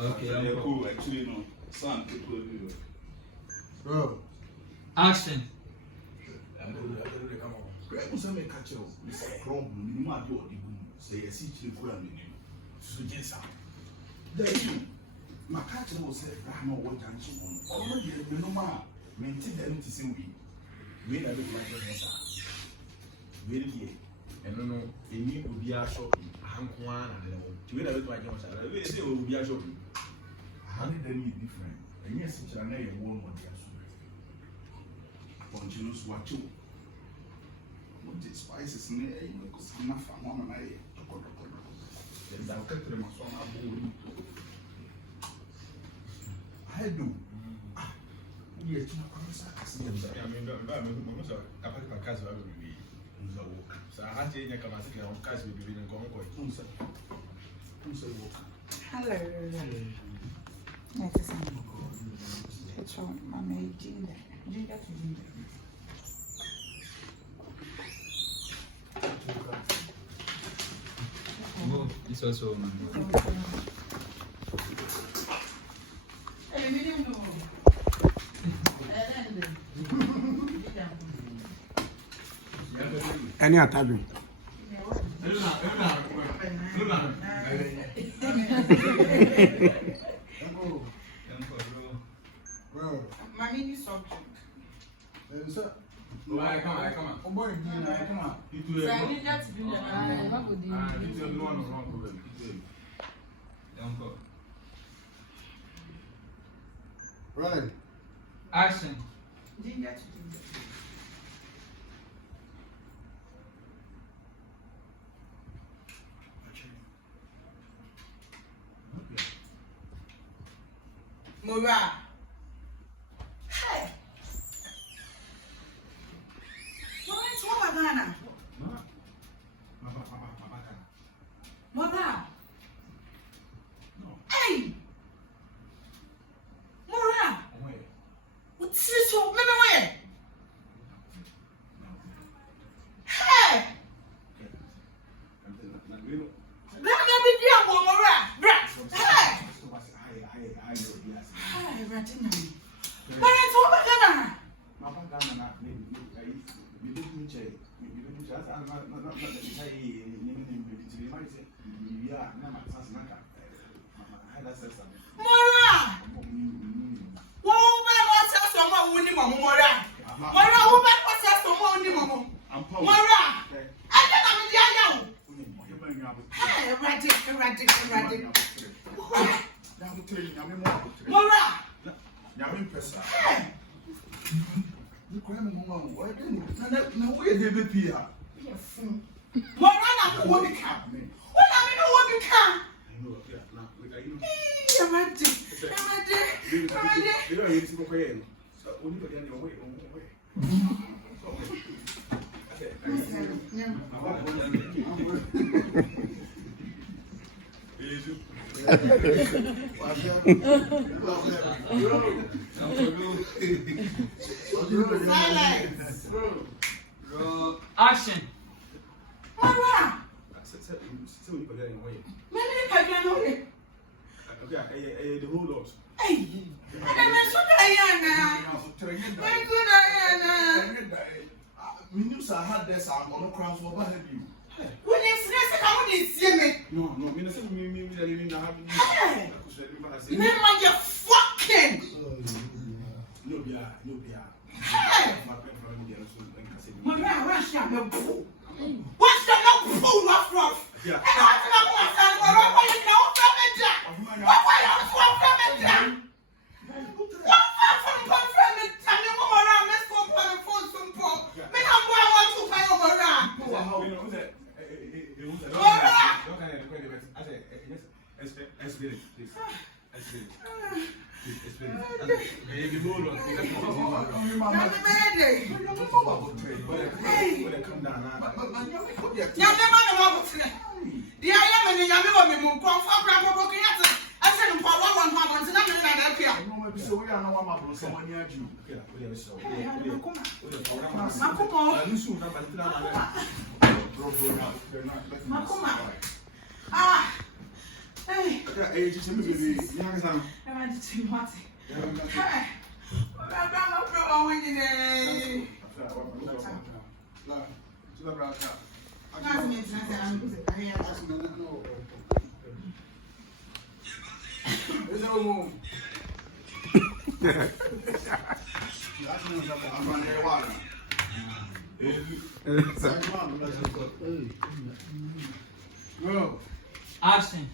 Okay, cool. Actually, no. Son, people do. Bro. Action. Greg was a catcher. Mr. Chrome, you might do the boom. Say, I see you for a minute. So, yes, there you. My catcher was said, I'm not what I'm on. Already, you know, ma, maintain them to see we. Wait a bit like this. Wait here. And no, a new will be a shopping. I'm one and then wait a bit like yourself. We say will be a shopping. How did they be different? And yes, it's a name one more. Continuous watching. What the spices in there? Because enough for one and I. Then I'll cut them on I do. Yes, I mean, I put my cars will be. So I had to come out of cars will be in Congo. Hello. It's on my maid, Ginger. Oh, it's also man. Any attack? Mommy, you something. Come on. Oh boy, come on. Right. Action. Ginger to ginger. Mora. Hey. What's what Ghana? Mora. Hey. Mora. What's this? Maybe where? Hey. Let me be a Mora. Hey. Hey, Ratina. But it's over Ghana. Mora! Who wants us to more winning Mora? Mora, who wants us to more winning Mora? Mora! I don't know. Hey, Radik. Mora! Hey! You cry, Mama. Why didn't you? No way, they be here. Mora, not the woman come. What I mean, what you come? You don't need to go in. So, only for the other way. Silence. Action. Mara. The whole lot. Hey. I had this. I'm on the cross for you. When you see me. No, Minister, me, Hey. Remember your fucking. No, Hey. Mara, what's your no boo? What's your no boo? What's wrong? Yeah. And I don't know what's that. What you know from it? What you know from it? What from it? Tell me what around. Let's go for the phone some Paul. Me not go want to find over around. Who's that? Baby, hold on. Nyame bɛyɛ dɛ. Nyame ma me wabotene. Deɛ ayɛ me ne nyame wɔ me mu nkɔmfo akora bɔbɔ kɛyɛ te. Ɛsɛ ne mpa wɔwɔ no abɔnten na me ne nana akua. Makoma. Ah. Hey. Hey, just me baby. You know what I want to what? Hey. I'm not from winning. Action.